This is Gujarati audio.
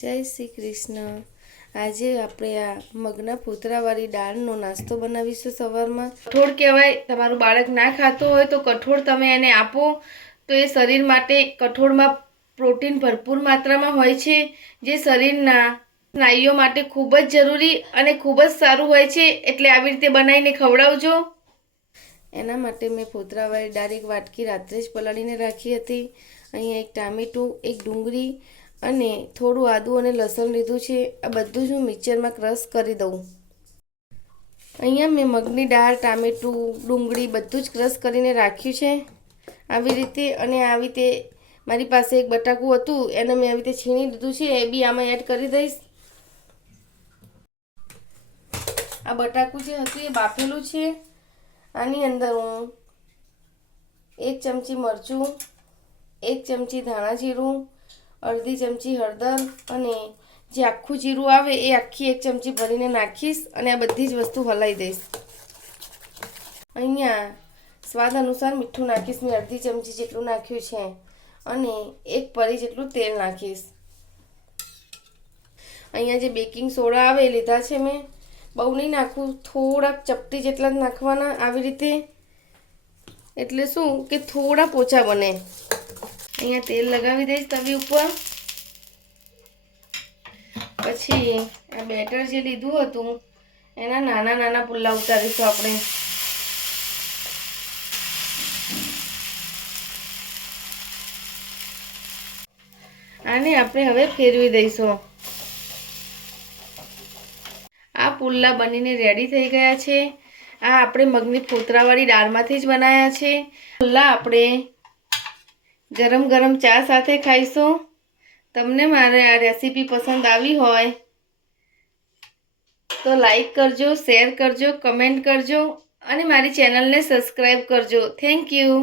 જય શ્રી કૃષ્ણ. આજે આપણે આ મગના ફોતરાવાળી દાળનો નાસ્તો બનાવીશું સવારમાં. કઠોળ કહેવાય, તમારું બાળક ના ખાતું હોય તો કઠોળ તમે એને આપો. તો એ શરીર માટે કઠોળમાં પ્રોટીન ભરપૂર માત્રામાં હોય છે, જે શરીરના સ્નાયુઓ માટે ખૂબ જ જરૂરી અને ખૂબ જ સારું હોય છે, એટલે આવી રીતે બનાવીને ખવડાવજો. એના માટે મેં પોતરાવાળી દાળ એક વાટકી રાત્રે જ પલાળીને રાખી હતી. અહીંયા એક ટામેટું, એક ડુંગળી અને થોડું આદું અને લસણ લીધું છે. આ બધું જ હું મિક્સરમાં ક્રશ કરી દઉં. અહીંયા મેં મગની દાળ, ટામેટું, ડુંગળી બધું જ ક્રશ કરીને રાખ્યું છે. આવી રીતે અને આવી રીતે મારી પાસે એક બટાકું હતું, એને મેં આવી રીતે છીણી દીધું છે. એ બી આમાં એડ કરી દઈશ. આ બટાકું જે હતું એ બાફેલું છે. આની અંદર હું એક ચમચી મરચું, એક ચમચી ધાણા જીરું અડધી ચમચી હળદર અને જે આખું જીરું આવે એ આખી એક ચમચી ભરીને નાખીશ અને આ બધી જ વસ્તુ હલાવી દઈશ. અહીંયા સ્વાદ અનુસાર મીઠું નાખીશ, મેં અડધી ચમચી જેટલું નાખ્યું છે અને એક પરી જેટલું તેલ નાખીશ. અહીંયા જે બેકિંગ સોડા આવે એ લીધા છે મેં. બહુ નહીં નાખવું થોડાક ચપટી જેટલા જ નાખવાના આવી રીતે. એટલે શું કે થોડા પોચા બને. અહીંયા તેલ લગાવી દઈશ તવી ઉપર. પછી આ બેટર જે લીધું હતું, એના નાના નાના પુલ્લા ઉતારીશું આપણે. આને આપણે હવે ફેરવી દઈશું. આ પુલ્લા બનીને રેડી થઈ ગયા છે. આ આપણે મગની ફોતરાવાળી દાળમાંથી જ બનાવ્યા છે. પુલ્લા આપણે ગરમ ગરમ ચા સાથે ખાઈશું? તમને મારે આ રેસીપી પસંદ આવી હોય તો લાઈક કરજો, શેર કરજો, કમેન્ટ કરજો અને મારી ચેનલને સબસ્ક્રાઈબ કરજો. Thank you.